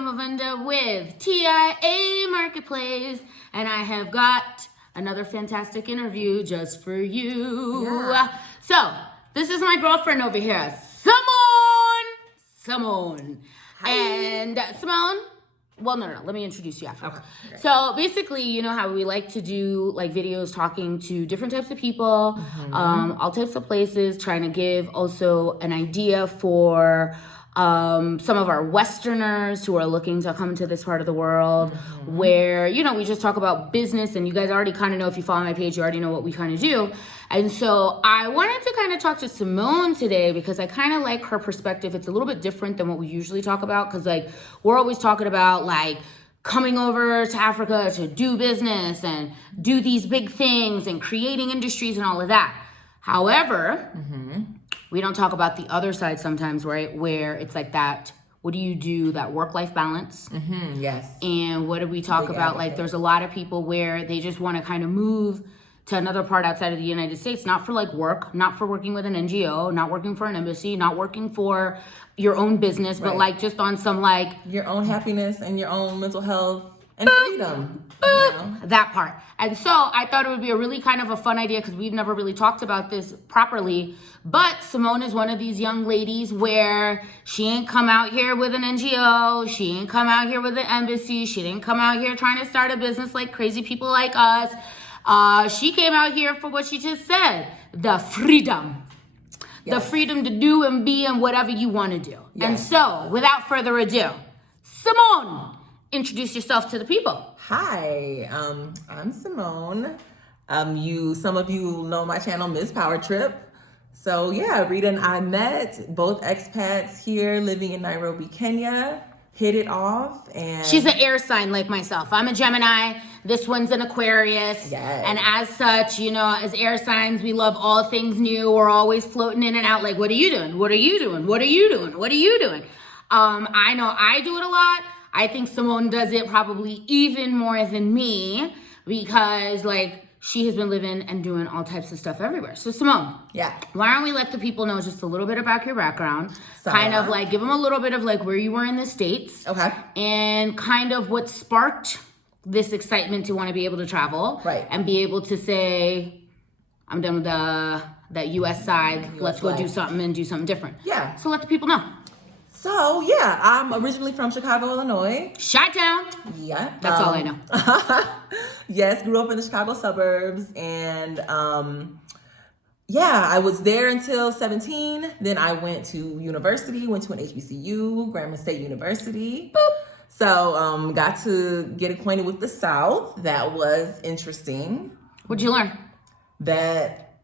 Mavinda with TIA Marketplace, and I have got another fantastic interview just for you. Yeah. So, this is my girlfriend over here, Simone. Hi. And Simone, well, no, let me introduce you after. Okay. So basically, you know how we like to do like videos talking to different types of people, all types of places, trying to give also an idea for some of our Westerners who are looking to come to this part of the world, where, you know, we just talk about business, and you guys already kind of know, if you follow my page, you already know what we kind of do. And so I wanted to kind of talk to Simone today because I kind of like her perspective. It's a little bit different than what we usually talk about, because like we're always talking about like coming over to Africa to do business and do these big things and creating industries and all of that. However, we don't talk about the other side sometimes, right? Where it's like that, what do you do, that work-life balance? Yes. And what do we talk about? Like there's a lot of people where they just want to kind of move to another part outside of the United States, not for like work, not for working with an NGO, not working for an embassy, not working for your own business, but like just on some like your own happiness and your own mental health and freedom. You know? That part. And so I thought it would be a really kind of a fun idea, because we've never really talked about this properly. But Simone is one of these young ladies where she ain't come out here with an NGO. She ain't come out here with an embassy. She didn't come out here trying to start a business like crazy people like us. She came out here for what she just said, the freedom. Yes. The freedom to do and be and whatever you want to do. Yes. And so, without further ado, Simone, introduce yourself to the people. Hi, I'm Simone. Some of you know my channel, Ms. Power Trip. So yeah, Rita and I met, both expats here living in Nairobi, Kenya. Hit it off, and She's an air sign like myself. I'm a Gemini. This one's an Aquarius. Yes. And as such, you know, as air signs, we love all things new. We're always floating in and out like, what are you doing? What are you doing? What are you doing? What are you doing? I know I do it a lot. I think Simone does it probably even more than me, because like she has been living and doing all types of stuff everywhere. So Simone, yeah, why don't we let the people know just a little bit about your background, So, kind of like give them a little bit of like where you were in the States, Okay. and kind of what sparked this excitement to want to be able to travel, Right. and be able to say, I'm done with that US side, let's go life. do something and do something different. Yeah. So let the people know. So yeah, I'm originally from Chicago, Illinois. Chi-town. Yeah. That's all I know. Yes, grew up in the Chicago suburbs, and yeah, I was there until 17. Then I went to university, went to an HBCU, Grambling State University. Boop. So got to get acquainted with the South. That was interesting. What'd you learn? That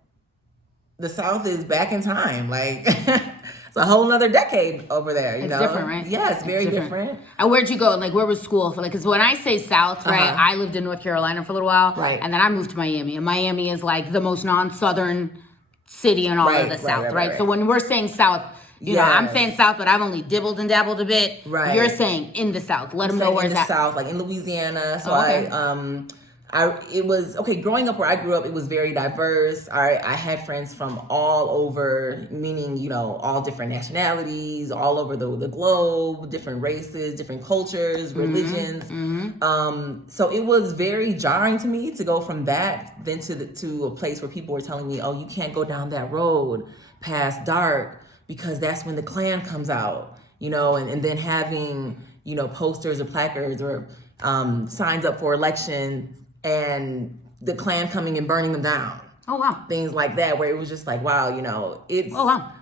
the South is back in time. Like it's a whole nother decade over there. You know, different, right? Yeah, it's very different. And where'd you go? Like, where was school? For like, because when I say South, right, I lived in North Carolina for a little while, Right. and then I moved to Miami, and Miami is like the most non-Southern city in all of the South, right? So when we're saying South, you know, I'm saying South, but I've only dibbled and dabbled a bit. Right. You're saying in the South. Let them know where's in the that. South, like in Louisiana. So okay. it was okay. Growing up where I grew up, it was very diverse. I had friends from all over, meaning, you know, all different nationalities, all over the globe, different races, different cultures, religions. So it was very jarring to me to go from that then to a place where people were telling me, oh, you can't go down that road past dark because that's when the Klan comes out, you know, and then having, you know, posters or placards or signs up for election and the Klan coming and burning them down. Oh, wow. Things like that, where it was just like, wow, you know, it's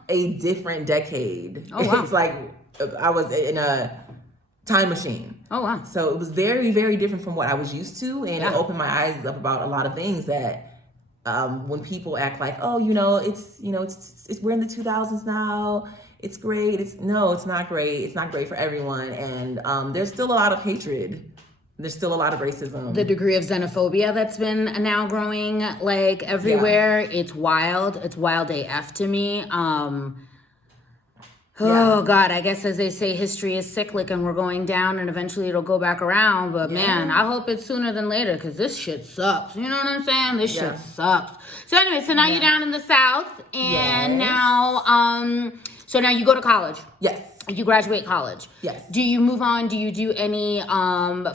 a different decade. Oh, wow. It's like I was in a time machine. Oh, wow. So it was very, very different from what I was used to. And it opened my eyes up about a lot of things that when people act like, oh, it's we're in the 2000s now. It's great. It's not great. It's not great for everyone. And there's still a lot of hatred. There's still a lot of racism. The degree of xenophobia that's been now growing like everywhere. It's wild. It's wild AF to me. Oh God, I guess as they say, history is cyclic and we're going down and eventually it'll go back around. But man, I hope it's sooner than later because this shit sucks. You know what I'm saying? This shit sucks. So anyway, so now you're down in the South and now, So now you go to college. Yes. You graduate college. Yes. Do you move on? Do you do any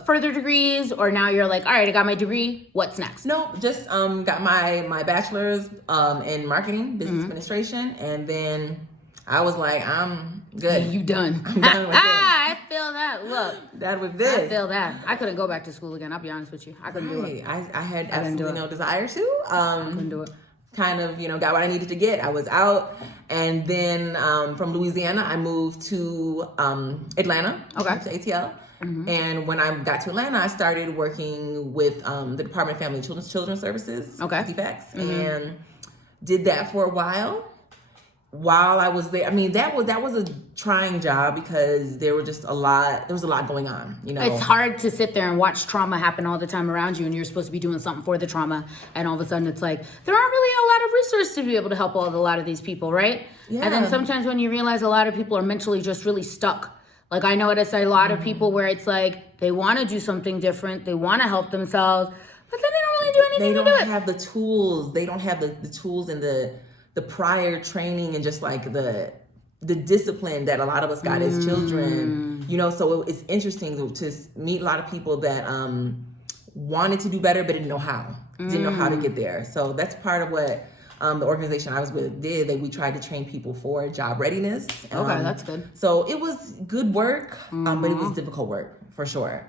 further degrees, or now you're like, all right, I got my degree. What's next? No, just got my bachelor's in marketing, business administration, and then I was like, I'm good. You done? I'm done with this. I feel that. Look, Done with this. I feel that. I couldn't go back to school again. I'll be honest with you. I couldn't do it. I had absolutely no desire to. Couldn't do it. Kind of, got what I needed to get. I was out, and then from Louisiana, I moved to Atlanta. Okay. To ATL. And when I got to Atlanta, I started working with the Department of Family and Children's Services. Okay. DFACS, and did that for a while. While I was there, I mean, that was a trying job because there was a lot going on, It's hard to sit there and watch trauma happen all the time around you, and you're supposed to be doing something for the trauma, and all of a sudden it's like, there aren't really a lot of resources to be able to help a lot of these people, right? Yeah. And then sometimes when you realize a lot of people are mentally just really stuck. Like I notice a lot of people where it's like, they want to do something different, they want to help themselves, but then they don't really do anything to do it. They don't have the tools. They don't have the tools and the prior training and just like the discipline that a lot of us got as children, so it's interesting to meet a lot of people that wanted to do better but didn't know how to get there. So that's part of what the organization I was with did, that we tried to train people for job readiness. Okay, that's good. So it was good work, but it was difficult work for sure.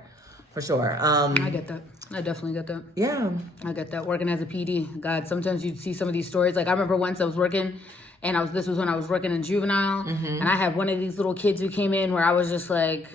I get that. I definitely get that. Yeah. I get that. Working as a PD, God, sometimes you'd see some of these stories. Like I remember once I was working, and this was when I was working in juvenile, and I had one of these little kids who came in where I was just like,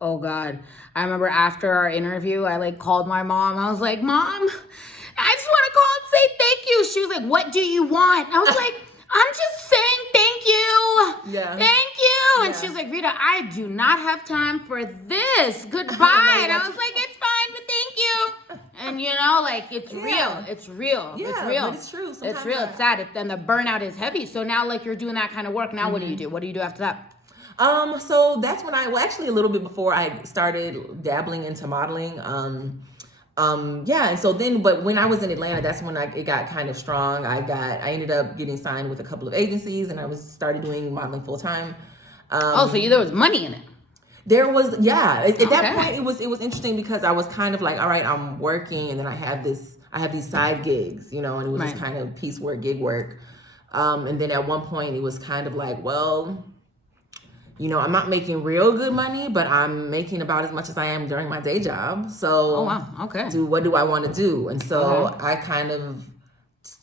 oh God. I remember after our interview, I like called my mom. I was like, Mom, I just want to call and say thank you. She was like, what do you want? I was like, I'm just saying thank you. Yeah. Thank you. And she was like, Rita, I do not have time for this. Goodbye. And I was like, it's fine, but thank you. And it's real. It's real. Yeah, it's real. But it's true. Sometimes it's real. It's sad. And the burnout is heavy. So now like you're doing that kind of work. Now what do you do? What do you do after that? So that's when actually a little bit before I started dabbling into modeling. And so then, but when I was in Atlanta, that's when it got kind of strong. I ended up getting signed with a couple of agencies, and I started doing modeling full time. So there was money in it. There was, yeah. At that point, it was interesting because I was kind of like, all right, I'm working, and then I have these side gigs, and it was just kind of piecework, gig work. And then at one point, it was kind of like, well, I'm not making real good money, but I'm making about as much as I am during my day job. So, oh wow, okay. What do I want to do? And so I kind of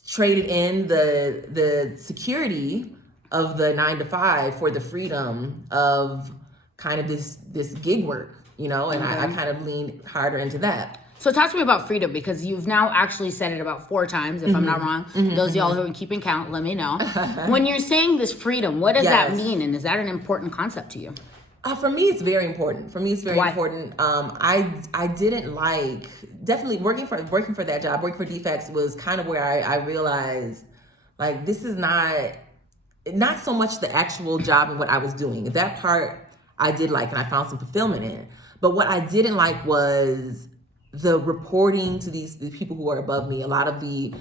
traded in the security of the 9-to-5 for the freedom of kind of this gig work, and I kind of leaned harder into that. So talk to me about freedom, because you've now actually said it about 4 times, if I'm not wrong. Those of y'all who are keeping count, let me know. When you're saying this freedom, what does that mean? And is that an important concept to you? For me, it's very important. Why? Important. I didn't like, definitely working for that job, working for DFACS was kind of where I realized, like, this is not so much the actual job and what I was doing. That part I did like, and I found some fulfillment in. But what I didn't like was the reporting to the people who are above me. A lot of the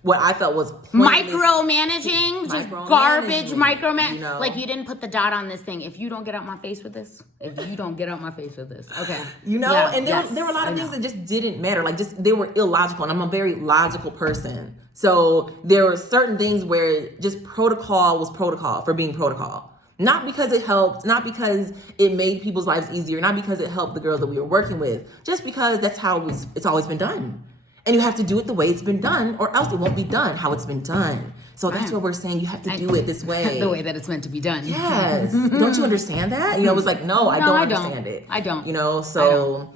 what I felt was micromanaging, just garbage micromanaging. Like, you didn't put the dot on this thing. If you don't get out my face with this, okay. And there were a lot of things that just didn't matter. Like, just they were illogical, and I'm a very logical person. So there were certain things where just protocol was protocol for being protocol. Not because it helped, not because it made people's lives easier, not because it helped the girls that we were working with, just because that's how it's always been done. And you have to do it the way it's been done, or else it won't be done how it's been done. So that's what we're saying. You have to do it this way. The way that it's meant to be done. Yes. Don't you understand that? It was like, no, I don't understand it. I don't. So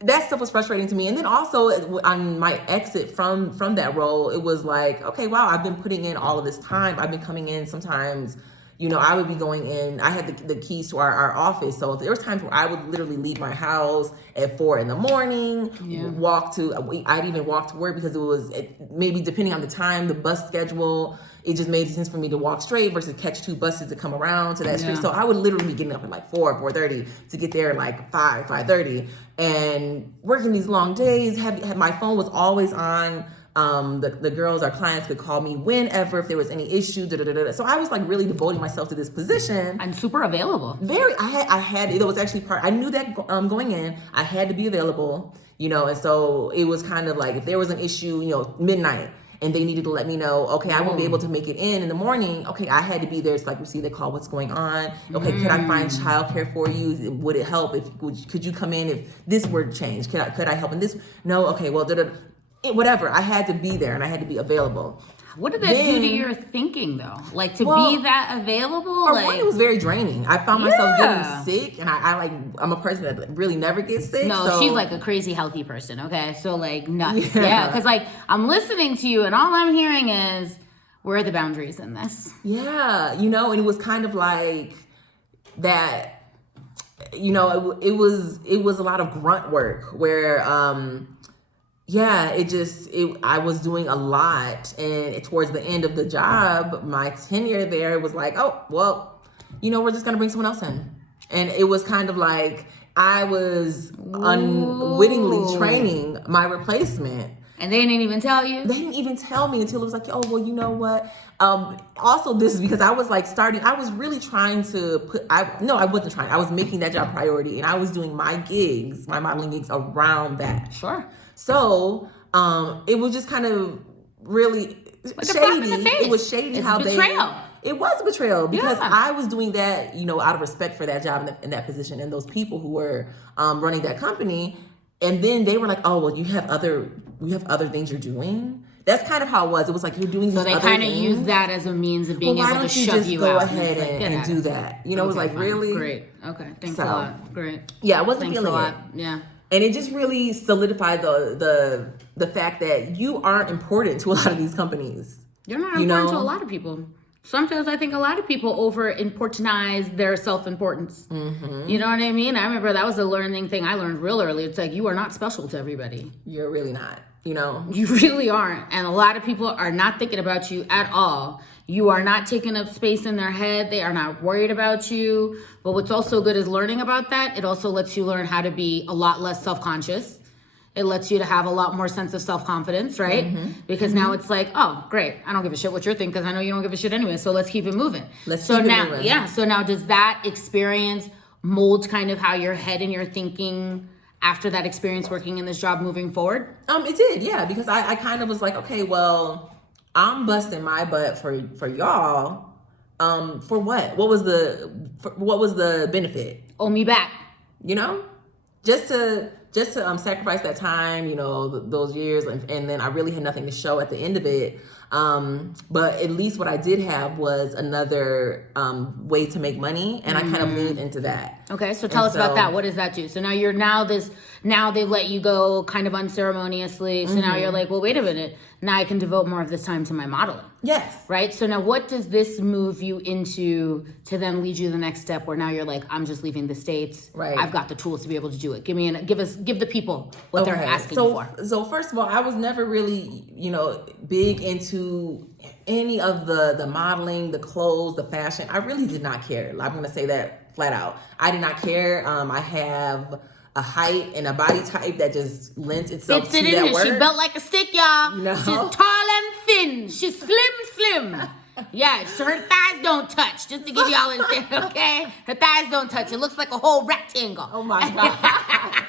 that stuff was frustrating to me. And then also on my exit from that role, it was like, okay, wow, I've been putting in all of this time. I've been coming in sometimes. I would be going in, I had the keys to our office. So there was times where I would literally leave my house at 4 a.m, I'd even walk to work because it was maybe depending on the time, the bus schedule, it just made sense for me to walk straight versus catch 2 buses to come around to that street. So I would literally be getting up at like 4:30 to get there at like 5:30 and working these long days. My phone was always on. the girls, our clients, could call me whenever if there was any issue. So I was like really devoting myself to this position. And super available. I had it was actually I knew that going in, I had to be available, and so it was kind of like if there was an issue, midnight, and they needed to let me know, okay, I won't be able to make it in the morning. Okay, I had to be there. It's like, receive the call, what's going on? Okay, could I find childcare for you? Would it help could you come in if this were to change? Could I help in this? No, okay, well, whatever. I had to be there and I had to be available. What did that do to your thinking, though? Like, to be that available? For one, it was very draining. I found myself getting sick, and I'm a person that really never gets sick. No, so. she's like a crazy healthy person, okay? So, like, nuts. Yeah, because, like, I'm listening to you, and all I'm hearing is, where are the boundaries in this? Yeah, and it was kind of like that, it was a lot of grunt work where, I was doing a lot, and towards the end of the job, my tenure there was like, oh, well, we're just going to bring someone else in. And it was kind of like I was unwittingly training my replacement. And they didn't even tell you? They didn't even tell me until it was like, oh, well, you know what? Also, this is because I was like I was really trying to I wasn't trying. I was making that job priority, and I was doing my modeling gigs around that. Sure. So it was just kind of really like shady. It was shady it's how betrayal. It was a betrayal because I was doing that, out of respect for that job in that position and those people who were running that company. And then they were like, "Oh, well, you have other things you're doing." That's kind of how it was. It was like you're doing these other things. So they kind of used that as a means of being able to shove you out. Why don't you just go ahead and do that? It was like, really? Great. Okay. Thanks a lot. Great. Yeah, I wasn't feeling it. Yeah. And it just really solidified the fact that you aren't important to a lot of these companies. You're not important to a lot of people. Sometimes I think a lot of people over-importantize their self-importance. Mm-hmm. You know what I mean? I remember that was a learning thing I learned real early. It's like, you are not special to everybody. You're really not, You really aren't. And a lot of people are not thinking about you at all. You are not taking up space in their head. They are not worried about you. But what's also good is learning about that. It also lets you learn how to be a lot less self-conscious. It lets you to have a lot more sense of self-confidence, right? Mm-hmm. Because now it's like, oh, great. I don't give a shit what you're thinking because I know you don't give a shit anyway. So let's keep it moving. So now does that experience mold kind of how your head and your thinking after that experience working in this job moving forward? It did, yeah. Because I kind of was like, okay, well, I'm busting my butt for y'all. For what? What was the benefit? Owe me back. Just to sacrifice that time, those years, and then I really had nothing to show at the end of it. But at least what I did have was another way to make money, and I kind of leaned into that. Okay, so tell us about that. What does that do? So now they've let you go kind of unceremoniously. So now you're like, well, wait a minute. Now I can devote more of this time to my modeling. Yes. Right? So now what does this move you into to then lead you to the next step where now you're like, I'm just leaving the States. Right. I've got the tools to be able to do it. Give the people what they're asking for. So first of all, I was never really, big into any of the modeling, the clothes, the fashion. I really did not care. I'm going to say that flat out. I did not care. I have a height and a body type that just lends itself to that work. She built like a stick, y'all. She's tall and thin. She's slim. Yeah, so her thighs don't touch. Just to give y'all an understand, okay? Her thighs don't touch. It looks like a whole rectangle. Oh my God.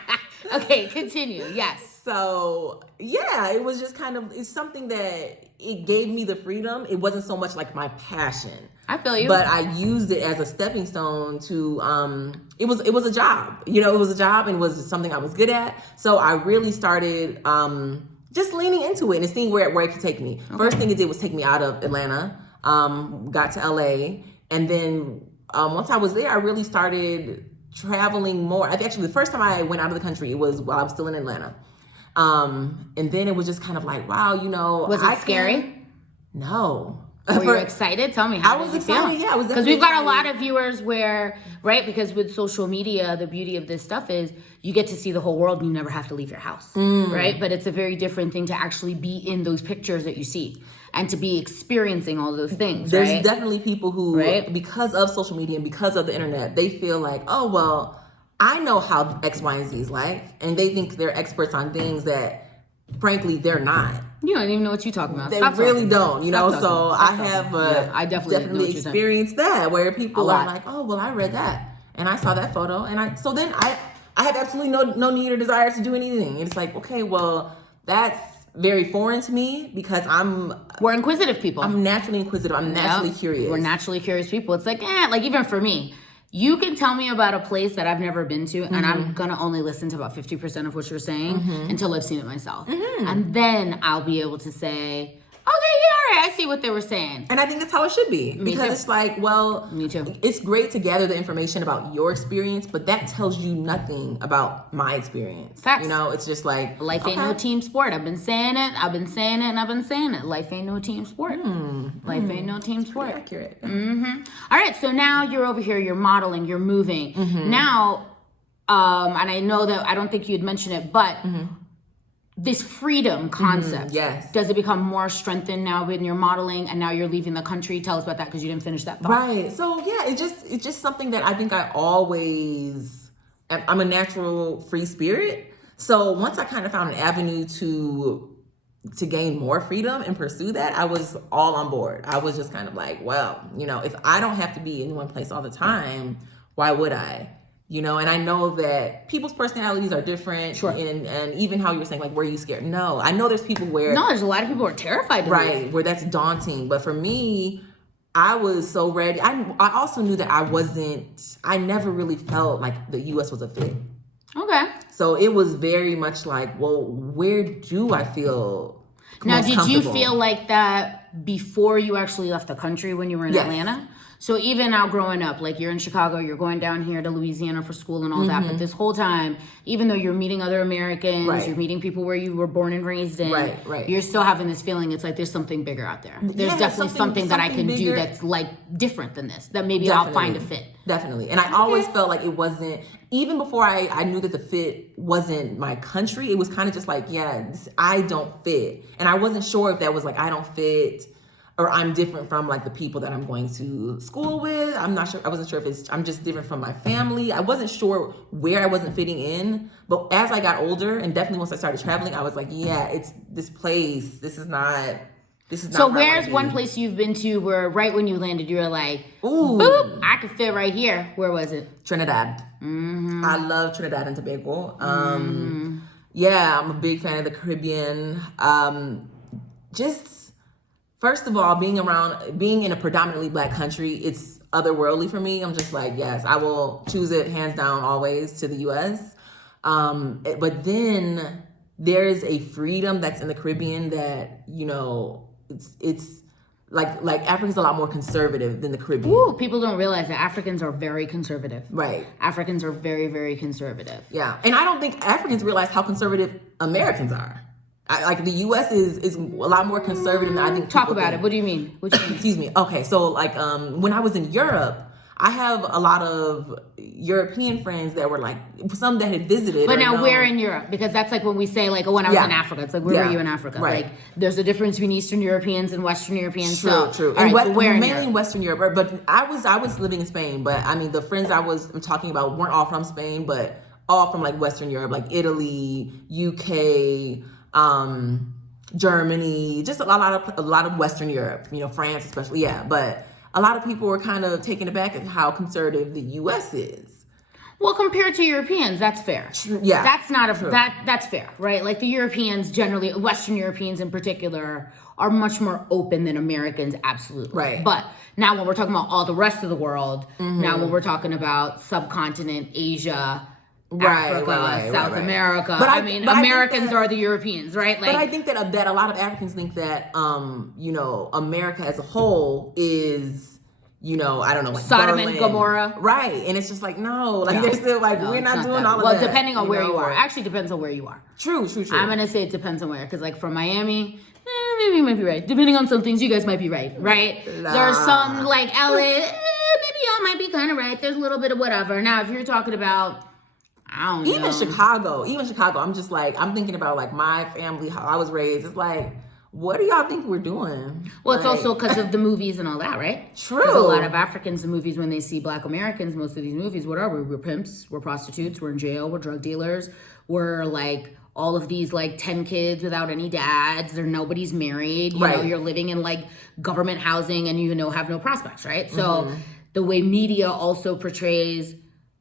Okay, continue. Yes. So yeah, it was just it's something that it gave me the freedom. It wasn't so much like my passion. I feel you. But I used it as a stepping stone to it was a job. It was a job and was something I was good at. So I really started just leaning into it and seeing where it could take me. Okay. First thing it did was take me out of Atlanta, got to LA, and then once I was there, I really started traveling more. Actually, the first time I went out of the country, it was while I was still in Atlanta. And then it was just kind of like, wow, Was it scary? No. Were you excited? Tell me, how was excited. Yeah, I was. Because we've got a lot of viewers where, right? Because with social media, the beauty of this stuff is you get to see the whole world and you never have to leave your house, right? But it's a very different thing to actually be in those pictures that you see and to be experiencing all those things. There's definitely people who, because of social media and because of the internet, they feel like, oh well, I know how X, Y, and Z is like, and they think they're experts on things that, frankly, they're not. You don't even know what you're talking about. They Stop really talking. don't, you know. Stop So talking. I Stop have talking. Yeah, I definitely know what you're saying. experienced that, where people A are lot. like, oh, well, I read that and I saw that photo, and I have absolutely no need or desire to do anything. It's like, okay, well, that's very foreign to me because we're inquisitive people. I'm naturally inquisitive. I'm naturally curious. We're naturally curious people. It's like, like even for me, you can tell me about a place that I've never been to, and I'm gonna only listen to about 50% of what you're saying until I've seen it myself. And then I'll be able to say, okay, yeah, all right, I see what they were saying. And I think that's how it should be. Because it's like, well, me too. It's great to gather the information about your experience, but that tells you nothing about my experience. Facts. You know, it's just like, life ain't no team sport. I've been saying it, and I've been saying it. Life ain't no team sport. Life ain't no team sport. Accurate. All right, so now you're over here, you're modeling, you're moving. Now, and I know that I don't think you'd mention it, but this freedom concept, yes. Does it become more strengthened now when you're modeling and now you're leaving the country? Tell us about that because you didn't finish that thought. Right. So yeah, it's just something that I think I'm a natural free spirit. So once I kind of found an avenue to gain more freedom and pursue that, I was all on board. I was just kind of like, well, you know, if I don't have to be in one place all the time, why would I? You know, and I know that people's personalities are different. Sure. And even how you were saying, like, were you scared? No, I know there's people where... No, there's a lot of people who are terrified to Right, where that's daunting. But for me, I was so ready. I also knew that I never really felt like the U.S. was a fit. Okay. So it was very much like, well, where do I feel Now, most did you comfortable? feel like that before you actually left the country when you were in Atlanta? So even now growing up, like you're in Chicago, you're going down here to Louisiana for school and all that. But this whole time, even though you're meeting other Americans, you're meeting people where you were born and raised in, you're still having this feeling it's like there's something bigger out there. There's definitely something that I can do that's like different than this, that maybe I'll find a fit. Definitely. And I always felt like it wasn't, even before I knew that the fit wasn't my country, it was kind of just like, I don't fit. And I wasn't sure if that was like, I don't fit or I'm different from like the people that I'm going to school with. I'm not sure. I wasn't sure if I'm just different from my family. I wasn't sure where I wasn't fitting in. But as I got older, and definitely once I started traveling, I was like, it's this place. This is not. So where's one place you've been to where right when you landed, you were like, ooh, boop, I could fit right here. Where was it? Trinidad. I love Trinidad and Tobago. Yeah, I'm a big fan of the Caribbean. First of all, being in a predominantly Black country, it's otherworldly for me. I'm just like, yes, I will choose it hands down always to the U.S. But then there's a freedom that's in the Caribbean that, you know, it's like Africa's a lot more conservative than the Caribbean. Ooh, people don't realize that Africans are very conservative. Right. Africans are very, very conservative. Yeah, and I don't think Africans realize how conservative Americans are. Like the U.S. is a lot more conservative than I think. Talk about it. What do you mean? Excuse me. Okay, so like when I was in Europe, I have a lot of European friends that were like some that had visited. But now where in Europe? Because that's like when we say like, oh, when I was in Africa, it's like where were you in Africa? Right. Like there's a difference between Eastern Europeans and Western Europeans. True. All right, and where mainly in Western Europe, but I was living in Spain. But I mean, the friends I'm talking about weren't all from Spain, but all from like Western Europe, like Italy, UK. Germany, just a lot of Western Europe, you know, France especially, but a lot of people were kind of taken aback at how conservative the U.S. is. Well, compared to Europeans, that's fair. Yeah, that's not that's fair, right? Like the Europeans generally, Western Europeans in particular, are much more open than Americans, absolutely. Right. But now when we're talking about all the rest of the world, now when we're talking about subcontinent, Asia, Africa, South America. But Americans are the Europeans, right? Like, but I think that a lot of Africans think that, you know, America as a whole is, you know, I don't know, like Sodom Berlin. and Gomorrah. Right. And it's just like, no, like they're still like, we're not doing all of that. Well, depending on where you are. Actually depends on where you are. True. I'm going to say it depends on where. Because like from Miami, maybe you might be right. Depending on some things, you guys might be right? There's some like LA, maybe y'all might be kind of right. There's a little bit of whatever. Now, if you're talking about, I don't know. Even Chicago, I'm just like, I'm thinking about like my family, how I was raised. It's like, what do y'all think we're doing? Well, it's also because of the movies and all that, right? True. Because a lot of Africans in movies, when they see Black Americans, most of these movies, what are we? We're pimps, we're prostitutes, we're in jail, we're drug dealers, we're like all of these like 10 kids without any dads. Nobody's married. You know, Right. you're living in like government housing and you know have no prospects, right? So the way media also portrays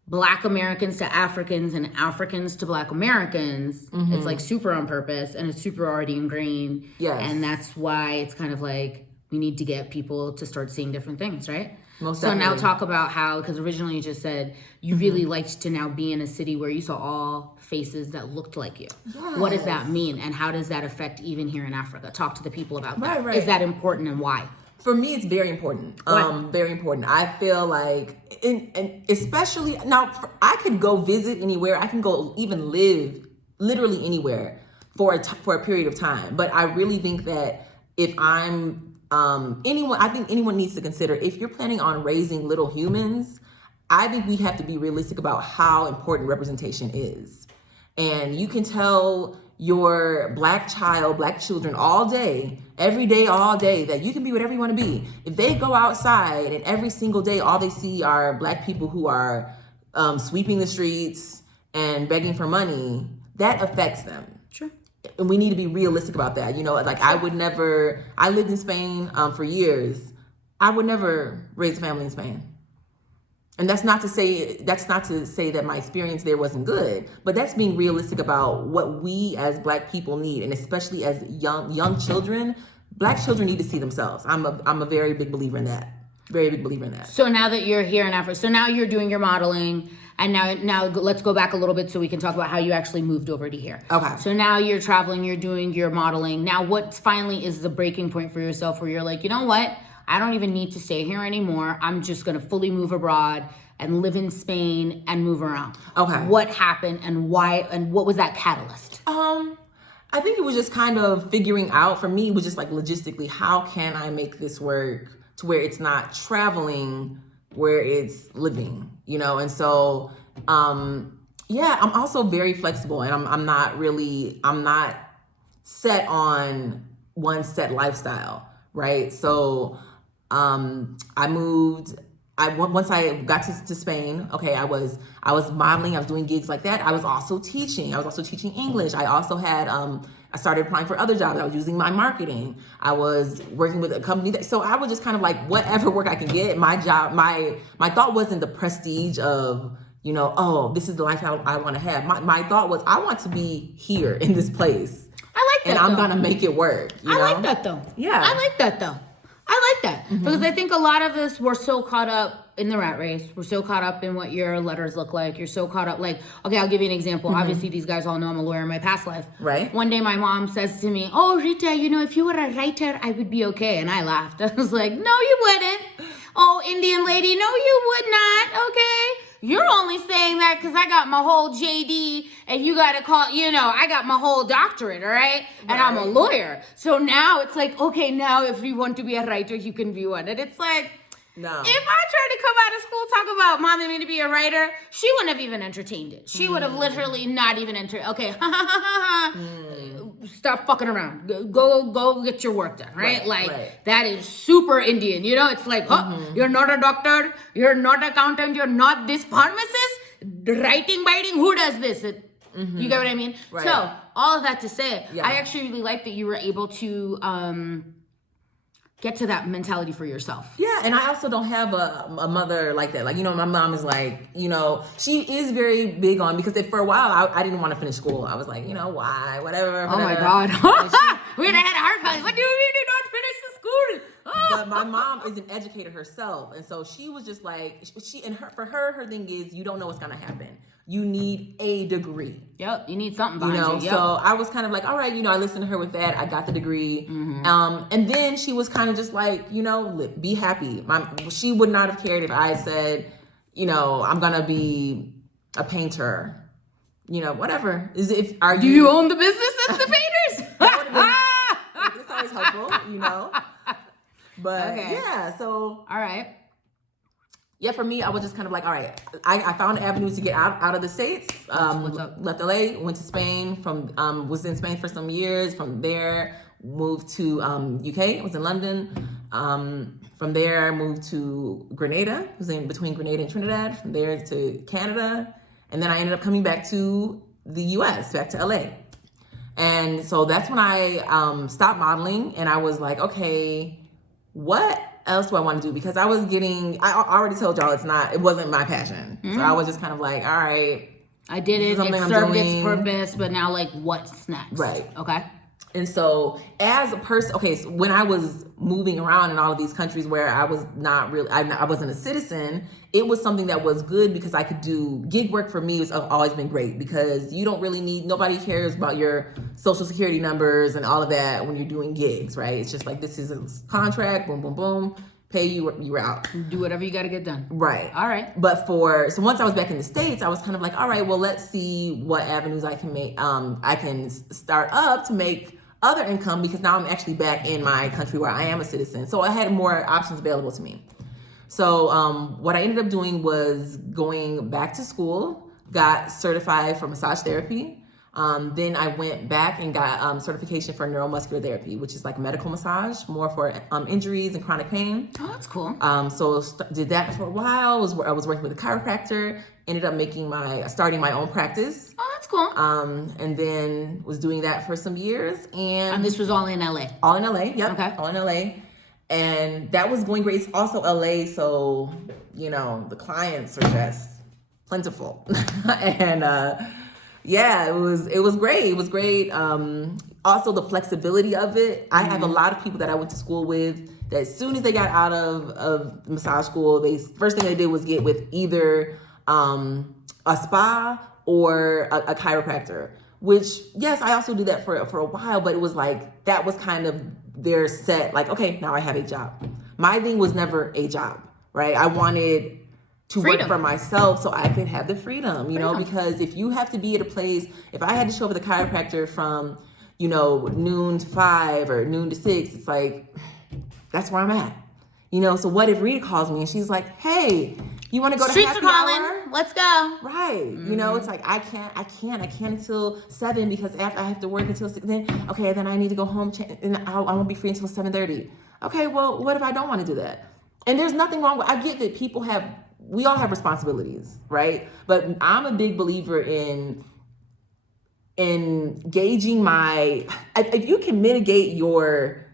Black Americans to Africans and Africans to Black Americans, it's like super on purpose and it's super already ingrained. Yes. And that's why it's kind of like we need to get people to start seeing different things, right? Most so now definitely. talk about how, because originally you just said you really liked to now be in a city where you saw all faces that looked like you. Yes. What does that mean? And how does that affect even here in Africa? Talk to the people about that. Right. Is that important and why? For me, it's very important. What? Very important. I feel like, and especially now, I could go visit anywhere. I can go even live literally anywhere for a period of time. But I really think that if I'm I think anyone needs to consider if you're planning on raising little humans. I think we have to be realistic about how important representation is, and you can tell your Black children all day, every day, all day, that you can be whatever you want to be. If they go outside and every single day all they see are Black people who are sweeping the streets and begging for money, that affects them. Sure. And we need to be realistic about that. You know, like I lived in Spain for years. I would never raise a family in Spain. And that's not to say that my experience there wasn't good, but that's being realistic about what we as Black people need, and especially as young children. Black children need to see themselves. I'm a very big believer in that. Very big believer in that. So now that you're here in Africa, so now you're doing your modeling, and now let's go back a little bit so we can talk about how you actually moved over to here. Okay. So now you're traveling, you're doing your modeling. Now what finally is the breaking point for yourself where you're like, you know what? I don't even need to stay here anymore. I'm just going to fully move abroad and live in Spain and move around. Okay. What happened and why, and what was that catalyst? I think it was just kind of figuring out, for me, it was just like logistically, how can I make this work to where it's not traveling, where it's living, you know? And so, yeah, I'm also very flexible, and I'm not set on one set lifestyle, right? So, I moved. Once I got to Spain, okay, I was modeling, I was doing gigs like that. I was also teaching. English. I also had I started applying for other jobs. I was using my marketing. I was working with a company so I was just kind of like whatever work I can get. My job, my thought wasn't the prestige of, you know, oh, this is the life I want to have. My thought was I want to be here in this place. I like that. And I'm gonna make it work. You know? like that though. Yeah. I like that though. I like that because I think a lot of us, we're so caught up in the rat race. We're so caught up in what your letters look like. You're so caught up, like, okay, I'll give you an example. Obviously, these guys all know I'm a lawyer in my past life. Right. One day my mom says to me, oh, Rita, you know, if you were a writer, I would be okay. And I laughed. I was like, no, you wouldn't. Oh, Indian lady, no, you would not. Okay. You're only saying that because I got my whole JD and you got to call, you know, I got my whole doctorate, all right? And I'm a lawyer. So now it's like, okay, now if you want to be a writer, you can be one. And it's like, no. If I tried to come out of school, talk about mom and me to be a writer, she wouldn't have even entertained it. She would have literally not even okay, stop fucking around. Go get your work done, right? That is super Indian. You know, it's like, you're not a doctor, you're not an accountant, you're not this pharmacist, biting, who does this? You get what I mean? Right. So, all of that to say, Yeah. I actually really like that you were able to get to that mentality for yourself. Yeah, and I also don't have a mother like that. Like, you know, my mom is like, you know, she is very big on, because for a while I didn't want to finish school. I was like, you know, why, whatever. Oh my God. We'd have had a hard time. What do you mean you don't finish the school? But my mom is an educator herself, and so she was just like, for her thing is, you don't know what's gonna happen. You need a degree. Yep, you need something behind you. Yep. So I was kind of like, all right, you know, I listened to her with that. I got the degree. And then she was kind of just like, you know, be happy. She would not have cared if I said, you know, I'm gonna be a painter. You know, whatever. Do you own the business as the painters? It's always helpful, you know. But okay. Yeah, so all right. Yeah, for me, I was just kind of like, all right, I found avenues to get out of the States. What's up? Left LA, went to Spain, was in Spain for some years. From there, moved to UK, was in London. From there, moved to Grenada, was in between Grenada and Trinidad. From there to Canada. And then I ended up coming back to the US, back to LA. And so that's when I stopped modeling, and I was like, okay, what else do I want to do? Because I already told y'all it wasn't my passion. So I was just kind of like, all right. I did it served its purpose, but now like what's next? Right. Okay. And so as a person, so when I was moving around in all of these countries where I was not really, I wasn't a citizen, it was something that was good because I could do gig work. For me, it's always been great because you don't really nobody cares about your social security numbers and all of that when you're doing gigs, right? It's just like, this is a contract, boom, boom, boom, pay you, you're out. Do whatever you got to get done. Right. All right. But so once I was back in the States, I was kind of like, all right, well, let's see what avenues I can make, I can start up to make other income, because now I'm actually back in my country where I am a citizen. So I had more options available to me. So what I ended up doing was going back to school, got certified for massage therapy. Then I went back and got certification for neuromuscular therapy, which is like medical massage, more for injuries and chronic pain. Oh, that's cool. So did that for a while. I was working with a chiropractor. Ended up starting my own practice. Oh, that's cool. And then was doing that for some years. And this was all in LA? All in LA, yep. Okay. All in LA. And that was going great. It's also LA, so, the clients are just plentiful. And yeah, it was great. It was great. Also the flexibility of it. I have a lot of people that I went to school with that as soon as they got out of massage school, first thing they did was get with either a spa or a chiropractor, which, yes, I also did that for a while, but it was like, that was kind of their set, like, okay, now I have a job. My thing was never a job, right? I wanted to work for myself so I could have the freedom, because if you have to be at a place, if I had to show up at the chiropractor from, noon to 5 or noon to 6, it's like, that's where I'm at. So what if Rita calls me and she's like, hey, you want to go to happy hour? Let's go. Right. It's like, I can't until 7 because after I have to work until 6. Then I need to go home and I won't be free until 7:30. Okay, well, what if I don't want to do that? And there's nothing wrong with, I get that we all have responsibilities, right? But I'm a big believer in gauging if you can mitigate your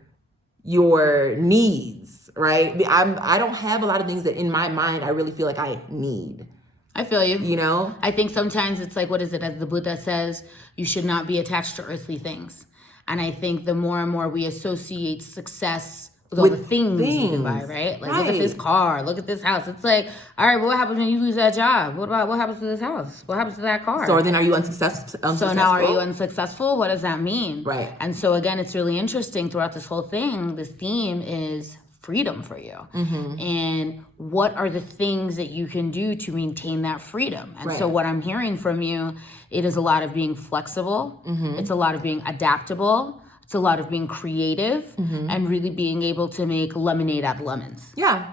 needs, right? I don't have a lot of things that in my mind I really feel like I need. I feel you. I think sometimes it's like, what is it, as the Buddha says, you should not be attached to earthly things. And I think the more and more we associate success with all the things you can buy, right? Like, look at this car, look at this house. It's like, all right, but what happens when you lose that job? What happens to this house? What happens to that car? So then are you unsuccessful? So now are you unsuccessful? What does that mean? Right. And so again, it's really interesting throughout this whole thing, this theme is freedom for you. Mm-hmm. And what are the things that you can do to maintain that freedom? And so what I'm hearing from you, it is a lot of being flexible. Mm-hmm. It's a lot of being adaptable. It's a lot of being creative and really being able to make lemonade out of lemons. Yeah.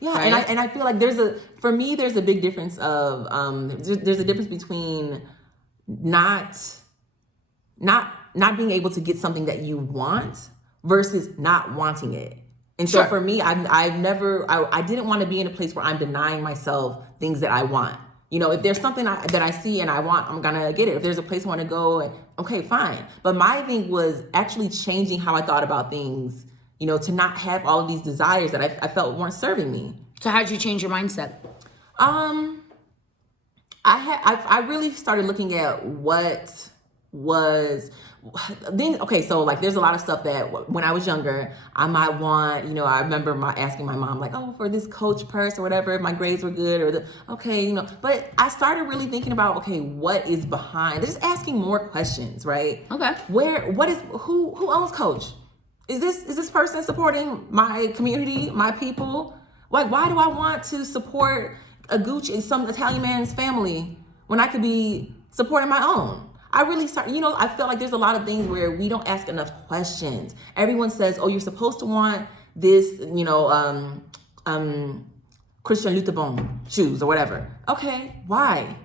Yeah. Right? And I feel like there's a big difference of, there's a difference between not being able to get something that you want versus not wanting it. And so for me, I didn't want to be in a place where I'm denying myself things that I want. If there's something that I see and I want, I'm going to get it. If there's a place I want to go, okay, fine. But my thing was actually changing how I thought about things, to not have all of these desires that I felt weren't serving me. So how did you change your mindset? I really started looking at what was then. Okay, so like there's a lot of stuff that when I was younger I might want, I remember asking my mom like, oh, for this Coach purse or whatever, if my grades were good or but I started really thinking about, okay, what is behind, just asking more questions, right? Okay. Who owns Coach? Is this person supporting my community, my people? Like, why do I want to support a Gucci, some Italian man's family when I could be supporting my own? I really start, I feel like there's a lot of things where we don't ask enough questions. Everyone says, oh, you're supposed to want this, Christian Louboutin shoes or whatever. Okay, why?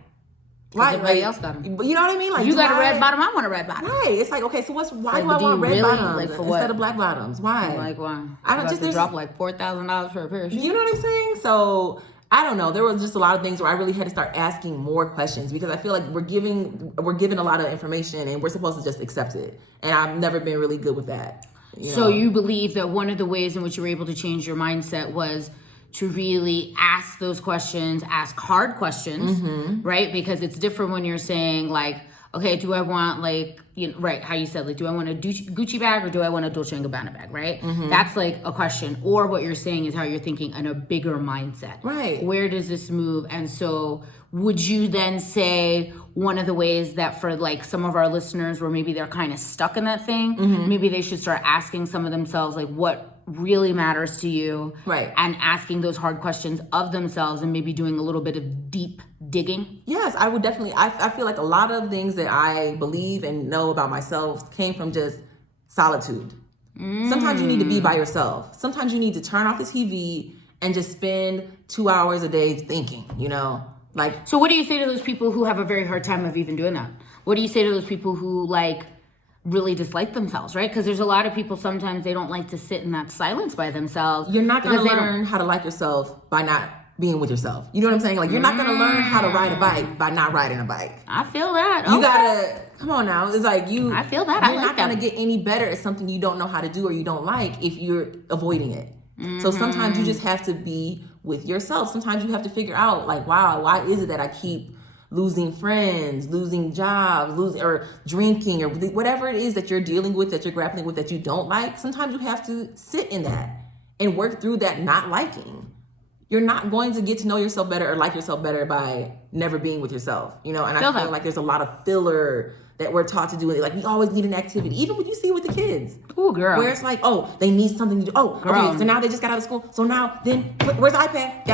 Why? Everybody else got them. You know what I mean? Like, you got a red bottom, I want a red bottom. Right. It's like, okay, so why do I want red bottoms instead of black bottoms? Why? Like, why? I don't just drop like $4,000 for a pair of shoes. You know what I'm saying? So I don't know. There was just a lot of things where I really had to start asking more questions because I feel like we're given a lot of information and we're supposed to just accept it. And I've never been really good with that. So you believe that one of the ways in which you were able to change your mindset was to really ask those questions, ask hard questions, right? Because it's different when you're saying like, okay, do I want like, right, how you said, like, do I want a Gucci bag or do I want a Dolce & Gabbana bag, right? That's like a question. Or what you're saying is how you're thinking in a bigger mindset. Right. Where does this move? And so would you then say one of the ways that for like some of our listeners where maybe they're kind of stuck in that thing, maybe they should start asking some of themselves like what really matters to you, right? And asking those hard questions of themselves and maybe doing a little bit of deep digging. Yes, I would definitely. I feel like a lot of things that I believe and know about myself came from just solitude. Sometimes you need to be by yourself. Sometimes you need to turn off the TV and just spend 2 hours a day thinking, like. So what do you say to those people who have a very hard time of even doing that? What do you say to those people who like really dislike themselves, right? Because there's a lot of people, sometimes they don't like to sit in that silence by themselves. You're not going to learn how to like yourself by not being with yourself. You know what I'm saying? Like, you're not going to learn how to ride a bike by not riding a bike. I feel that. You gotta, come on now. It's like I feel that. You're not going to get any better at something you don't know how to do or you don't like if you're avoiding it. So sometimes you just have to be with yourself. Sometimes you have to figure out, like, wow, why is it that I keep losing friends, losing jobs, or drinking, or whatever it is that you're dealing with, that you're grappling with, that you don't like. Sometimes you have to sit in that and work through that not liking. You're not going to get to know yourself better or like yourself better by never being with yourself, And I feel like there's a lot of filler that we're taught to do. Like, we always need an activity, even when you see with the kids. Oh, girl. Where it's like, oh, they need something to do. Oh, girl. Okay, so now they just got out of school. So now, then, where's the iPad?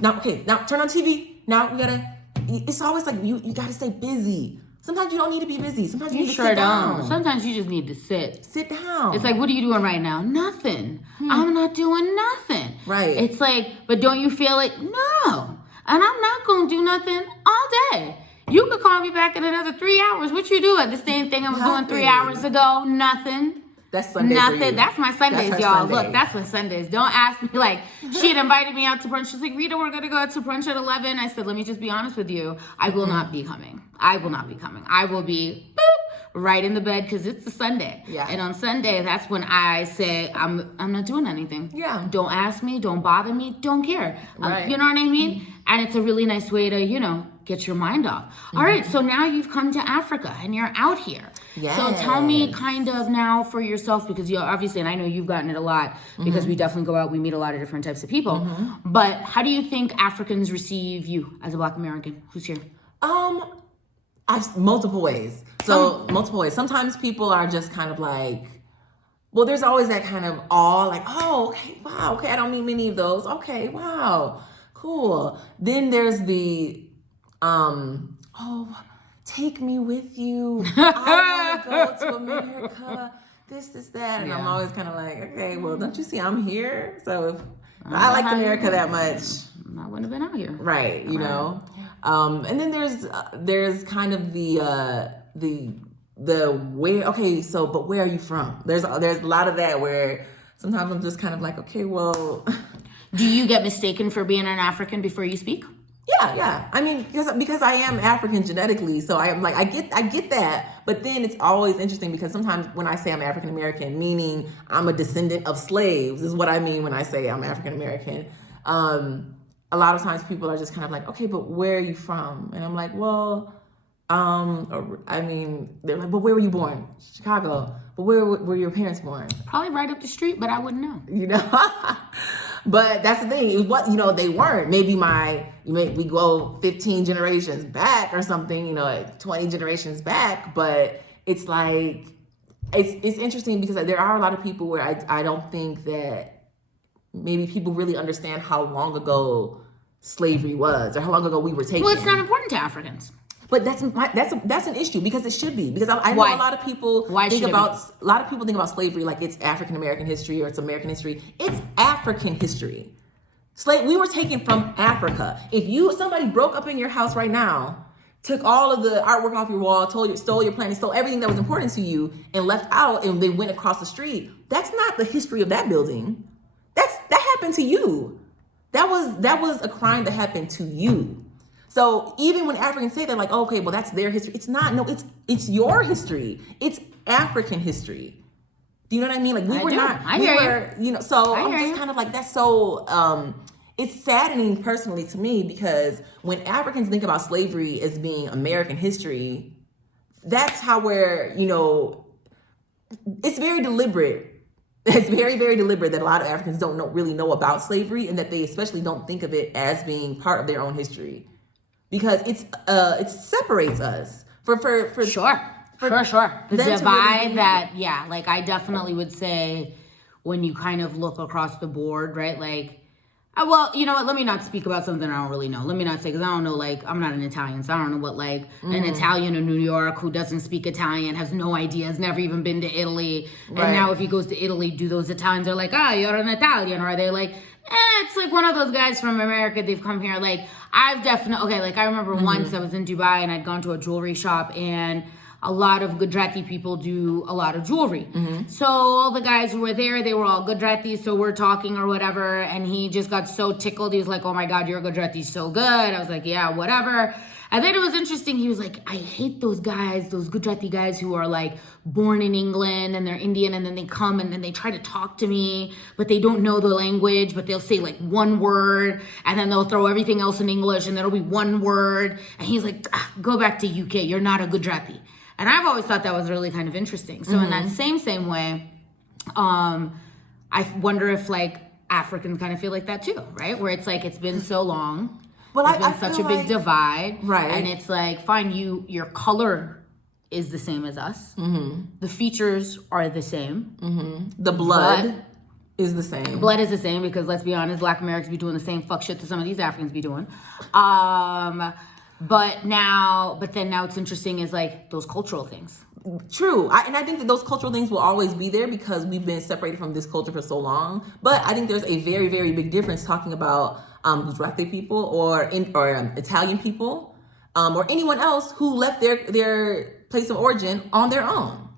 Now turn on TV. Now we gotta. It's always like you got to stay busy. Sometimes you don't need to be busy. Sometimes you need to sit down. Sometimes you just need to sit. Sit down. It's like, what are you doing right now? Nothing. I'm not doing nothing. Right. It's like, but don't you feel like, no. And I'm not going to do nothing all day. You could call me back in another 3 hours. What you doing? The same thing I was doing 3 hours ago. Nothing. That's Sunday. Nothing. That's my Sundays, that's y'all. Sunday. Look, that's my Sundays. Don't ask me like she had invited me out to brunch. She's like, Rita, we're gonna go out to brunch at 11. I said, let me just be honest with you. I will not be coming. I will not be coming. I will be right in the bed because it's a Sunday. Yeah. And on Sunday, that's when I say I'm not doing anything. Yeah. Don't ask me. Don't bother me. Don't care. Right. You know what I mean? And it's a really nice way to get your mind off. All right, so now you've come to Africa and you're out here. Yes. So tell me kind of now for yourself, because you obviously, and I know you've gotten it a lot because we definitely go out, we meet a lot of different types of people. But how do you think Africans receive you as a Black American who's here? Multiple ways. Multiple ways. Sometimes people are just kind of like, well, there's always that kind of awe, like, oh, okay, wow, okay, I don't meet many of those. Okay, wow, cool. Then there's the, take me with you. I want to go to America. This, that. And I'm always kind of like, okay, well, don't you see I'm here? So if I liked America that much, I wouldn't have been out here. Right, you know? And then there's kind of the where, okay, so, but where are you from? There's a lot of that where sometimes I'm just kind of like, okay, well. Do you get mistaken for being an African before you speak? Yeah. I mean, because I am African genetically, so I am like, I get that. But then it's always interesting because sometimes when I say I'm African American, meaning I'm a descendant of slaves, is what I mean when I say I'm African American. A lot of times people are just kind of like, okay, but where are you from? And I'm like, well, they're like, but where were you born? Chicago. But where were your parents born? Probably right up the street, but I wouldn't know. But that's the thing. It was, they weren't. Maybe we go 15 generations back or something, 20 generations back. But it's like, it's interesting because there are a lot of people where I don't think that maybe people really understand how long ago slavery was or how long ago we were taken. Well, it's not important to Africans. But that's an issue because it should be, because I know a lot of people think about slavery like it's African American history or it's American history. It's African history. We were taken from Africa. If somebody broke up in your house right now, took all of the artwork off your wall, stole your planting, stole everything that was important to you, and left out, and they went across the street, that's not the history of that building. That happened to you. that was a crime that happened to you. So even when Africans say that, like, okay, well, that's their history. It's not. No, it's your history. It's African history. Do you know what I mean? Like, we were not. I we hear were, you. So I'm just kind of like, that's so. It's saddening personally to me, because when Africans think about slavery as being American history, that's how we're, it's very deliberate. It's very, very deliberate that a lot of Africans don't really know about slavery, and that they especially don't think of it as being part of their own history, because it separates us for Sure. The divide really I definitely would say, when you kind of look across the board, right? Like, well, you know what? Let me not speak about something I don't really know. Let me not say, because I don't know, like, I'm not an Italian, so I don't know what, like, an Italian in New York who doesn't speak Italian, has no idea, has never even been to Italy. Right. And now if he goes to Italy, do those Italians are like, you're an Italian? Or are they like, it's like one of those guys from America, they've come here. Like, I've definitely, like, I remember once I was in Dubai and I'd gone to a jewelry shop, and a lot of Gujarati people do a lot of jewelry. So all the guys who were there, they were all Gujaratis, so we're talking or whatever, and he just got so tickled. He was like, oh my God, your Gujarati so good. I was like, yeah, whatever. And then it was interesting. He was like, I hate those guys, those Gujarati guys who are like born in England and they're Indian, and then they come and then they try to talk to me, but they don't know the language, but they'll say like one word and then they'll throw everything else in English and there'll be one word. And he's like, go back to UK. You're not a Gujarati. And I've always thought that was really kind of interesting. So in that same way, I wonder if like Africans kind of feel like that too, right? Where it's like, it's been so long. Well, there's been such a big divide. Right. And it's like, fine, your color is the same as us. The features are the same. The blood is the same. Blood is the same, because let's be honest, Black Americans be doing the same fuck shit that some of these Africans be doing. But then now it's interesting is like those cultural things. True. And I think that those cultural things will always be there, because we've been separated from this culture for so long. But I think there's a very, very big difference talking about Gujarati people or Italian people or anyone else who left their place of origin on their own.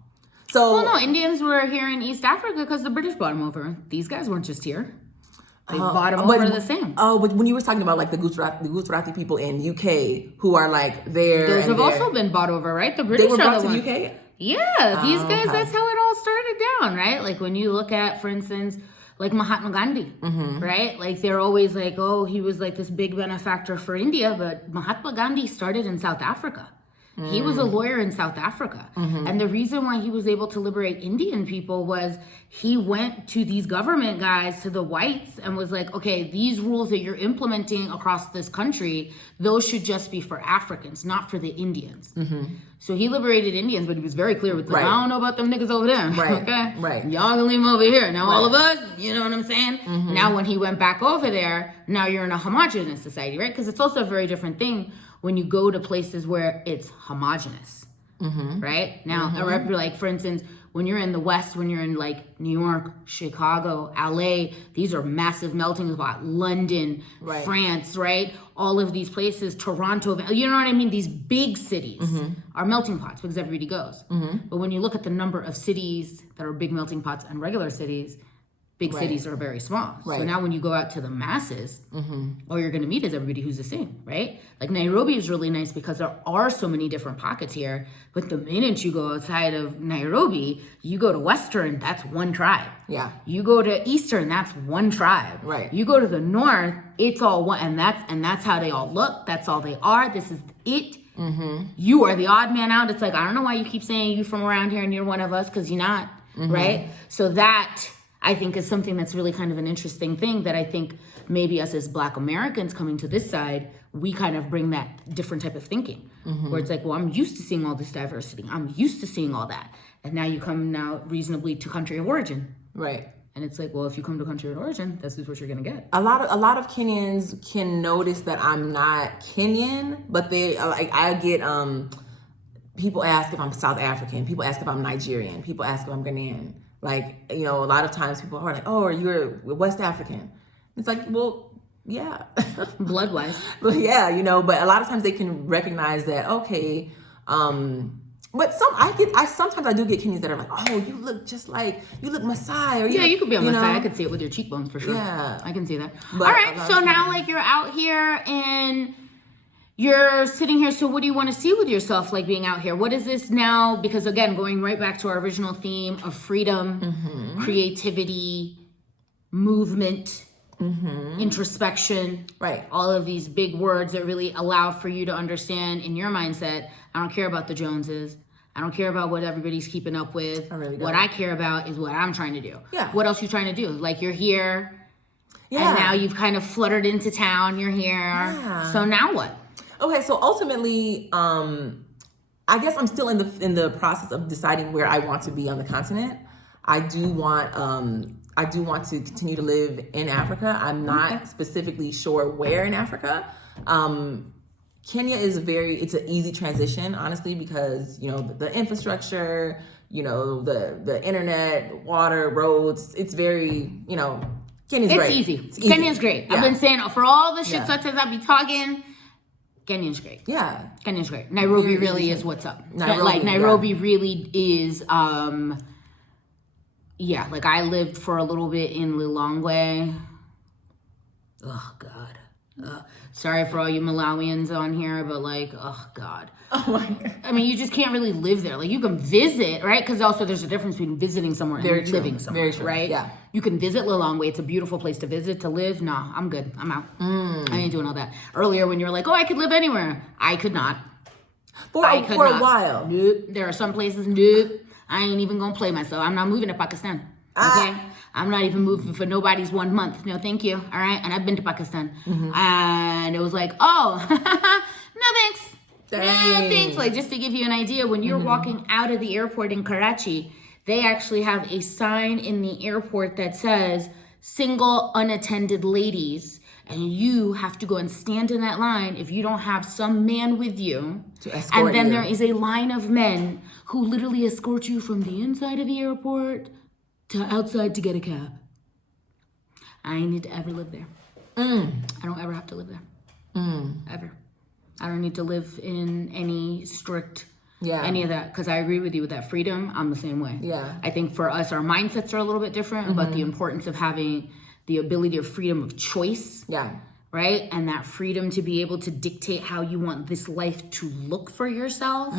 So, well, no, Indians were here in East Africa because the British brought them over. These guys weren't just here. They bought them over the same. Oh, but when you were talking about like the Gujarati people in UK who are like there, those have also been bought over, right? The British they were brought to the UK. Yeah, these guys. That's how it all started down, right? Like when you look at, for instance, like Mahatma Gandhi, right? Like they're always like, oh, he was like this big benefactor for India, but Mahatma Gandhi started in South Africa. He was a lawyer in South Africa. And the reason why he was able to liberate Indian people was he went to these government guys, to the whites, and was like, okay, these rules that you're implementing across this country, those should just be for Africans, not for the Indians. So he liberated Indians, but he was very clear with like, I don't know about them niggas over there. Okay? Right. Y'all can leave them over here. Now all of us, you know what I'm saying? Now when he went back over there, now you're in a homogenous society, right? Because it's also a very different thing when you go to places where it's homogenous, right? Now, like, for instance, when you're in the West, when you're in like New York, Chicago, LA, these are massive melting pot. London, France, right? All of these places, Toronto, you know what I mean? These big cities are melting pots because everybody goes. But when you look at the number of cities that are big melting pots and regular cities, big cities are very small. So now when you go out to the masses, all you're going to meet is everybody who's the same, right? Like Nairobi is really nice because there are so many different pockets here. But the minute you go outside of Nairobi, you go to Western, that's one tribe. Yeah. You go to Eastern, that's one tribe. Right. You go to the North, it's all one, and that's how they all look. That's all they are. This is it. You are the odd man out. It's like, I don't know why you keep saying you from around here and you're one of us, because you're not, right? So that, I think, is something that's really kind of an interesting thing that I think maybe us as Black Americans coming to this side, we kind of bring that different type of thinking where it's like, well, I'm used to seeing all this diversity. I'm used to seeing all that. And now you come now reasonably to country of origin. Right. And it's like, well, if you come to country of origin, this is what you're going to get. A lot of Kenyans can notice that I'm not Kenyan, but they like, I get people ask if I'm South African. People ask if I'm Nigerian. People ask if I'm Ghanaian. Like, a lot of times people are like, oh, you're West African. It's like, well, yeah. Blood-wise. But yeah, but a lot of times they can recognize that, okay, But sometimes I do get Kenyans that are like, oh, you look Maasai, or you could be a Maasai. I could see it with your cheekbones for sure. Yeah, I can see that. But all right, so now like you're out here and you're sitting here. So what do you want to see with yourself, like being out here? What is this now? Because again, going right back to our original theme of freedom, creativity, movement, introspection, right? All of these big words that really allow for you to understand in your mindset. I don't care about the Joneses. I don't care about what everybody's keeping up with. What I care about is what I'm trying to do. Yeah. What else you trying to do? Like you're here. Yeah. And now you've kind of fluttered into town. You're here. Yeah. So now what? Okay, so ultimately, I guess I'm still in the process of deciding where I want to be on the continent. I do want to continue to live in Africa. I'm not specifically sure where in Africa. Kenya is it's an easy transition, honestly, because, you know, the infrastructure, you know, the internet, water, roads, it's very, you know, Kenya's great. It's easy. Kenya's great. Yeah. I've been saying for all the shit such as I be talking, Kenya's great. Yeah. Kenya's great. Nairobi really is what's up. Nairobi really is, yeah, like I lived for a little bit in Lilongwe. Oh, God. Sorry for all you Malawians on here, but like, oh God. Oh my God. I mean, you just can't really live there. Like you can visit, right? Because also there's a difference between visiting somewhere and living somewhere, right? Yeah. You can visit Lilongwe. It's a beautiful place to visit, to live. Nah, I'm good. I'm out. I ain't doing all that. Earlier when you were like, oh, I could live anywhere. I could not. For a while. Nope. There are some places, nope. I ain't even gonna play myself. I'm not moving to Pakistan. Okay? I'm not even moving for nobody's 1 month. No, thank you. All right? And I've been to Pakistan. And it was like, oh, no thanks. Dang. No thanks. Like, just to give you an idea, when you're walking out of the airport in Karachi, they actually have a sign in the airport that says, single unattended ladies. And you have to go and stand in that line if you don't have some man with you. To escort and then you. there is a line of men who literally escort you from the inside of the airport to outside to get a cab. I ain't need to ever live there. I don't ever have to live there. Ever. I don't need to live in any strict, any of that. Because I agree with you with that freedom. I'm the same way. Yeah. I think for us, our mindsets are a little bit different, but the importance of having the ability of freedom of choice. Yeah. Right? And that freedom to be able to dictate how you want this life to look for yourself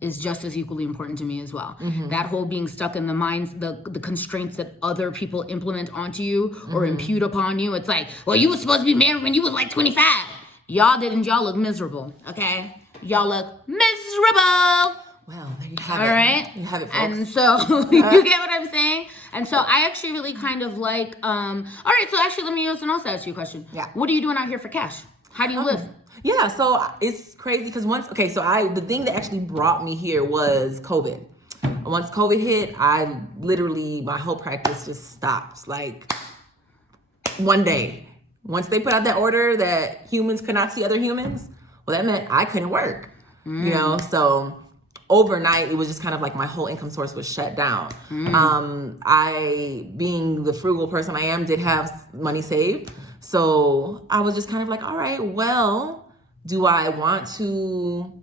is just as equally important to me as well. That whole being stuck in the minds, the constraints that other people implement onto you or impute upon you. It's like, well, you were supposed to be married when you was like 25. Y'all didn't. Y'all look miserable. Okay? Y'all look miserable. Well, there you have it. All right? You have it, folks. And so, you get what I'm saying? And so, I actually really kind of like, all right, so actually, let me also ask you a question. Yeah. What are you doing out here for cash? How do you live? Yeah, so it's crazy because the thing that actually brought me here was COVID. Once COVID hit, my whole practice just stopped. Like, one day. Once they put out that order that humans could not see other humans, well, that meant I couldn't work. You know, so overnight, it was just kind of like my whole income source was shut down. I, being the frugal person I am, did have money saved. So I was just kind of like, all right, well, do I want to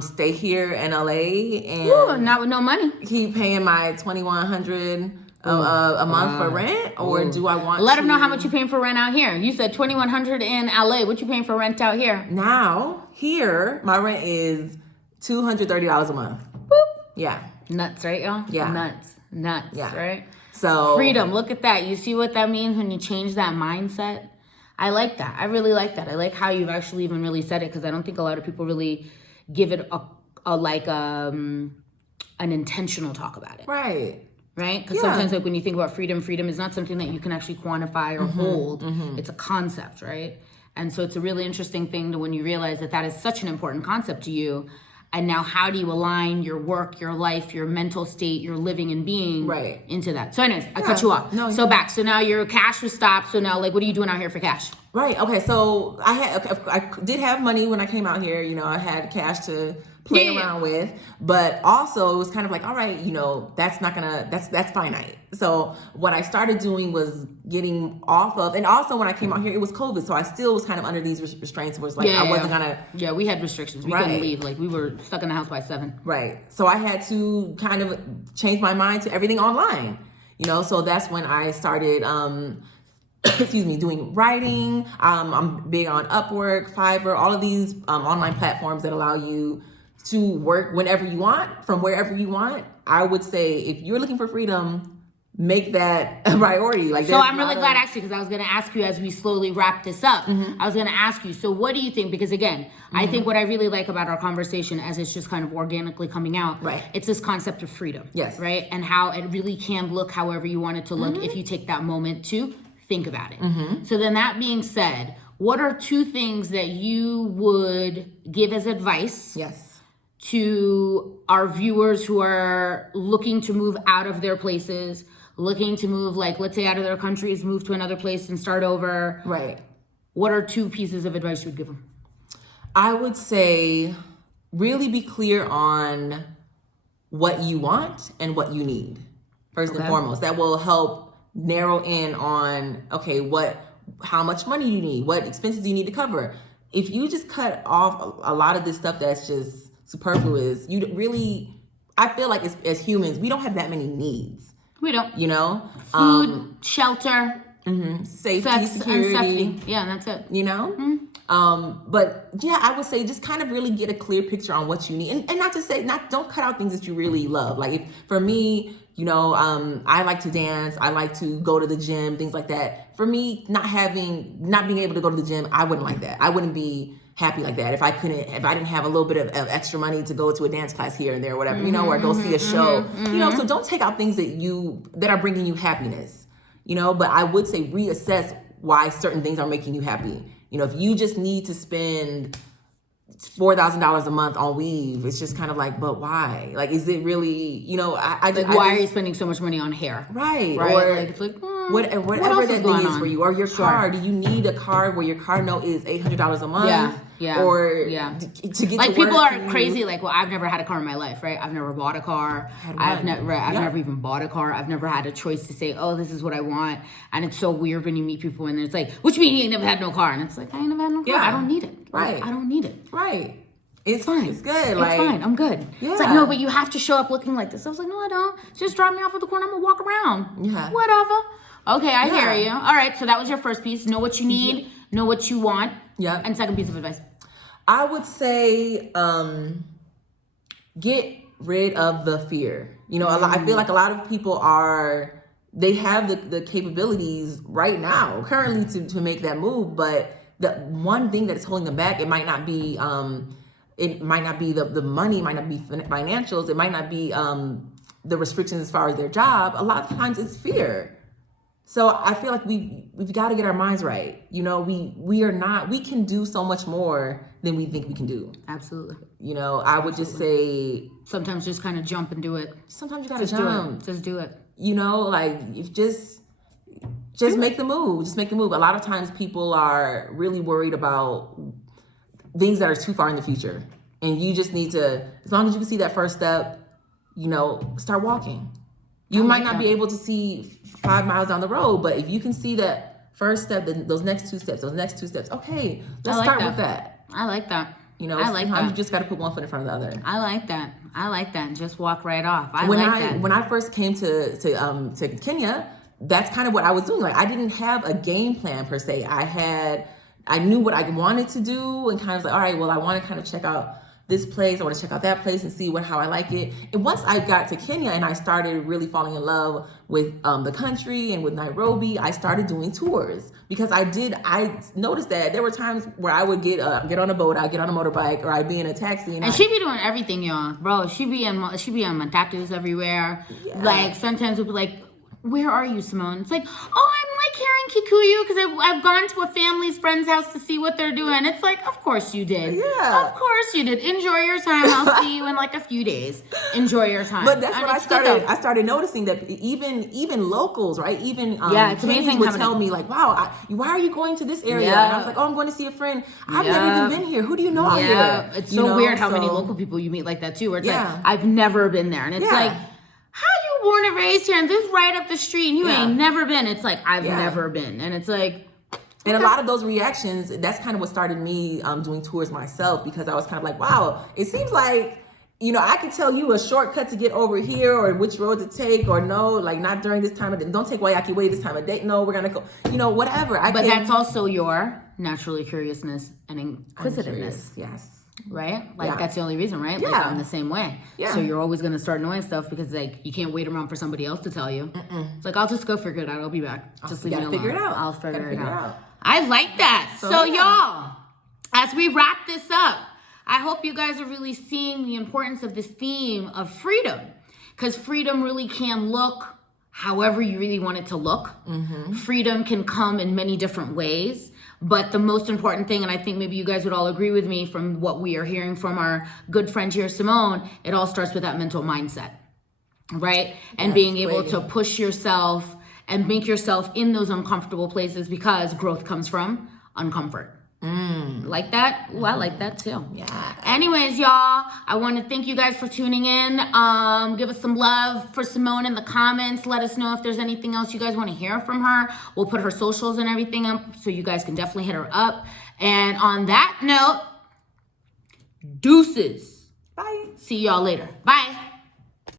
stay here in LA and not with no money. keep paying my $2,100 a month for rent, or do I want Let to them know how much you're paying for rent out here. You said $2,100 in LA. What you paying for rent out here? Now here my rent is $230 a month. Boop. Yeah. Nuts, right, y'all? Yeah. Nuts, Yeah. right? So freedom. Look at that. You see what that means when you change that mindset? I like that. I really like that. I like how you've actually even really said it, because I don't think a lot of people really give it an intentional talk about it. Right. Right? Because sometimes, like, when you think about freedom is not something that you can actually quantify or hold. It's a concept, right? And so it's a really interesting thing when you realize that is such an important concept to you. And now how do you align your work, your life, your mental state, your living and being into that? So anyways, I cut you off. So back. So now your cash was stopped. So now, like, what are you doing out here for cash? Right. Okay. So I did have money when I came out here. You know, I had cash to play around with. But also it was kind of like, all right, you know, that's finite. So what I started doing was getting off of, and also when I came out here, it was COVID. So I still was kind of under these restraints where it's like, I wasn't gonna. Yeah, we had restrictions. We couldn't leave. Like we were stuck in the house by 7. Right. So I had to kind of change my mind to everything online, you know? So that's when I started, doing writing. I'm big on Upwork, Fiverr, all of these online platforms that allow you to work whenever you want, from wherever you want. I would say if you're looking for freedom, make that a priority. Like, so I'm really glad actually, because I was going to ask you as we slowly wrap this up, I was going to ask you, so what do you think? Because again, I think what I really like about our conversation as it's just kind of organically coming out, it's this concept of freedom, right? And how it really can look however you want it to look if you take that moment to think about it. So then that being said, what are 2 things that you would give as advice to our viewers who are looking to move out of their places, looking to move, like, let's say out of their countries, move to another place and start over? Right. What are 2 pieces of advice you would give them? I would say really be clear on what you want and what you need, first and foremost. That will help narrow in on, okay, how much money do you need? What expenses do you need to cover? If you just cut off a lot of this stuff that's just superfluous, I feel like as humans, we don't have that many needs. We don't. You know? Food, shelter, safety, sex, security. and safety. Yeah, that's it. You know? But yeah, I would say just kind of really get a clear picture on what you need. And not to say, don't cut out things that you really love. Like for me, you know, I like to dance. I like to go to the gym, things like that. For me, not being able to go to the gym, I wouldn't like that. I wouldn't be happy like that if I didn't have a little bit of extra money to go to a dance class here and there, or whatever, you know, or go see a show, you know. So don't take out things that are bringing you happiness, you know. But I would say reassess why certain things are making you happy. You know, if you just need to spend $4,000 a month on weave, it's just kind of like, but why? Like, is it really, you know, why are you spending so much money on hair? Right. Or like, it's like, whatever that thing is for you, or your car. Do you need a car where your car note is $800 a month? Or to get like to people work, are crazy. Like, well, I've never had a car in my life, right? I've never bought a car. I've never even bought a car. I've never had a choice to say, oh, this is what I want. And it's so weird when you meet people and it's like, what you mean you ain't never had no car? And it's like, I ain't never had no car. I don't need it. Right. I don't need it. Right. It's fine. It's good. It's like, fine. I'm good. Yeah. It's like, no, but you have to show up looking like this. I was like, no, I don't. Just drop me off at the corner. I'm going to walk around. Yeah. Whatever. Okay, I hear you. All right, so that was your first piece. Know what you need. Know what you want. Yeah. And second piece of advice. I would say get rid of the fear. You know, I feel like a lot of people they have the capabilities right now, currently, to make that move, but the one thing that's holding them back, it might not be the money, it might not be financials, it might not be the restrictions as far as their job. A lot of times it's fear. So I feel like we've got to get our minds right. You know, we can do so much more than we think we can do. Absolutely. You know, I would just say sometimes just kind of jump and do it. Sometimes you got to jump. Just do it. You know, like if just make the move. Just make the move. A lot of times people are really worried about things that are too far in the future. And you just need to, as long as you can see that first step, you know, start walking. You might not be able to see 5 miles down the road, but if you can see that first step, then those next two steps, okay, let's start with that. I like that. You know, sometimes you just got to put one foot in front of the other. I like that. Just walk right off. When I first came to Kenya, that's kind of what I was doing. Like, I didn't have a game plan per se. I knew what I wanted to do, and kind of like, all right, well, I want to kind of check out this place, I want to check out that place and see how I like it. And once I got to Kenya and I started really falling in love with the country and with Nairobi, I started doing tours because I noticed that there were times where I would get on a boat, I'd get on a motorbike, or I'd be in a taxi. And she be doing everything, y'all. Bro, she be on matatus everywhere. Yeah. Like, sometimes we'll be like, where are you, Simone? It's like, oh, I'm like like hearing Kikuyu because I've gone to a family's friend's house to see what they're doing. It's like, of course you did. Yeah. Of course you did. Enjoy your time. I'll see you in like a few days. Enjoy your time. But that's what I started noticing, that even locals, right? Even it's amazing would tell me like, wow, why are you going to this area? Yeah. And I was like, oh, I'm going to see a friend. I've never even been here. Who do you know out here? It's so weird how many local people you meet like that too, where it's like, I've never been there. And it's like, how you born and raised here and this is right up the street and you ain't never been? It's like, I've never been. And it's like, and a lot of those reactions, that's kind of what started me doing tours myself, because I was kind of like, wow, it seems like, I could tell you a shortcut to get over here, or which road to take, or no, like not during this time of day. Don't take Wayaki Way this time of day. No, we're going to go, whatever. But that's also your naturally curiousness and inquisitiveness. Yes. Right? Like that's the only reason, right? Like I'm the same way. Yeah. So you're always going to start knowing stuff because like you can't wait around for somebody else to tell you. It's like, I'll just go figure it out. I'll be back. Just leave me alone. Figure it out. I'll figure it out. I like that. So y'all, as we wrap this up, I hope you guys are really seeing the importance of this theme of freedom, because freedom really can look however you really want it to look. Freedom can come in many different ways. But the most important thing, and I think maybe you guys would all agree with me from what we are hearing from our good friend here, Simone, it all starts with that mental mindset, right? And being able to push yourself and make yourself in those uncomfortable places, because growth comes from uncomfort. Like that? Well, I like that too. Yeah. Anyways, y'all, I want to thank you guys for tuning in. Give us some love for Simone in the comments. Let us know if there's anything else you guys want to hear from her. We'll put her socials and everything up, so you guys can definitely hit her up. And on that note, deuces. Bye. See y'all later. Bye.